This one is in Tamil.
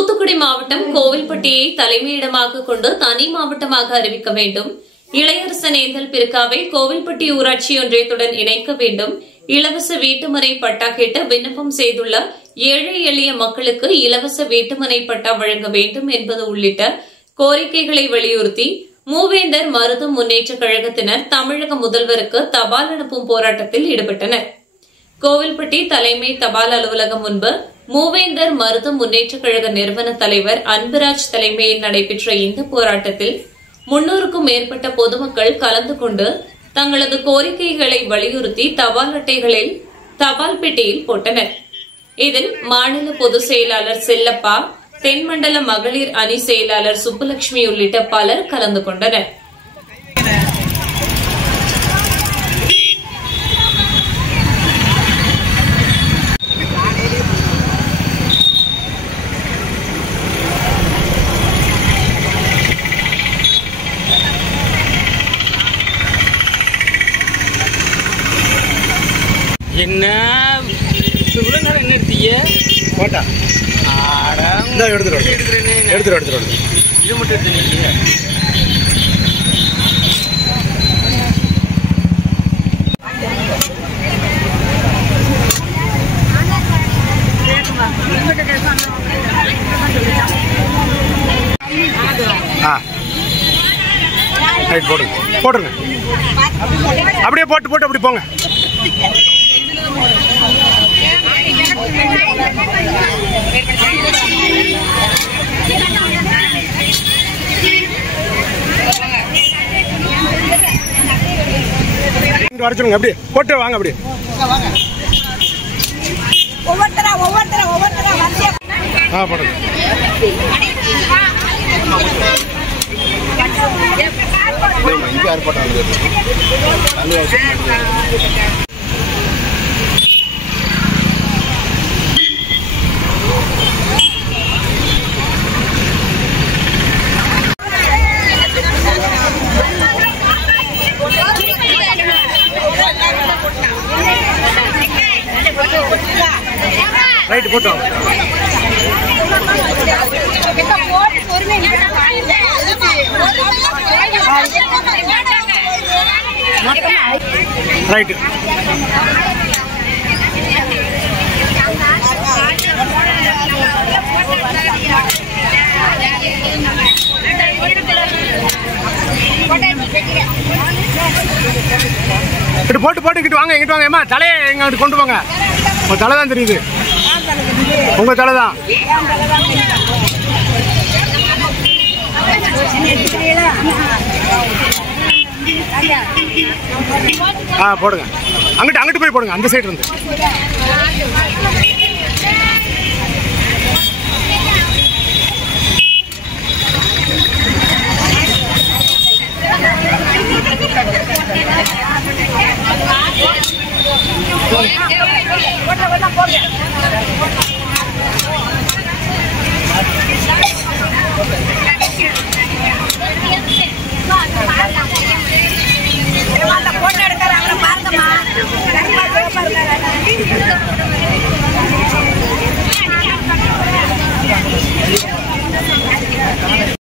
தூத்துக்குடி மாவட்டம் கோவில்பட்டியை தலைமையிடமாக கொண்டு தனி மாவட்டமாக அறிவிக்க வேண்டும். இளையரசனேந்தல் பிற்காவை கோவில்பட்டி ஊராட்சி ஒன்றியத்துடன் இணைக்க வேண்டும். இலவச வீட்டுமனை பட்டா கேட்டு விண்ணப்பம் செய்துள்ள ஏழை எளிய மக்களுக்கு இலவச வீட்டுமனை பட்டா வழங்க வேண்டும் என்பது உள்ளிட்ட கோரிக்கைகளை வலியுறுத்தி மூவேந்தர் மருதம் முன்னேற்ற கழகத்தினர் தமிழக முதல்வருக்கு தபால் அனுப்பும் போராட்டத்தில் ஈடுபட்டனர். கோவில்பட்டி தலைமை தபால் அலுவலகம் முன்பு மூவேந்தர் மருதம் முன்னேற்ற கழக நிறுவன தலைவர் அன்புராஜ் தலைமையில் நடைபெற்ற இந்த போராட்டத்தில் 300க்கும் மேற்பட்ட பொதுமக்கள் கலந்து கொண்டு தங்களது கோரிக்கைகளை வலியுறுத்தி தபால் அட்டைகளில் தபால் பெட்டியில் போட்டனர். இதில் மாநில பொதுச் செயலாளர் செல்லப்பா, தென்மண்டல மகளிர் அணி செயலாளர் சுப்புலட்சுமி உள்ளிட்ட பலர் கலந்து கொண்டனர். என்ன இவ்வளவு நேரம் என்ன எடுத்தீங்க? போட்டா எடுத்துட்டு இது மட்டும் எடுத்தீங்க. போட்டுருங்க. அப்படியே போட்டு அப்படி போங்க. வரைச்சிருங்க. அப்படியே போட்டு வாங்க. அப்படியே ஒவ்வொருத்தரா போடுங்க. ரைட் போட்டோம். ரைட் போட்டு வாங்க. எங்கிட்டு வாங்க. ஏமா தலையை எங்க கொண்டு போங்க. உங்க தலை தான் தெரியுது. உங்க தலை தான். போடுங்க. அங்கிட்டு போய் போடுங்க. அந்த சைடு இருந்து போட்டோ எடுக்கிறாங்க பாருங்கம்மா.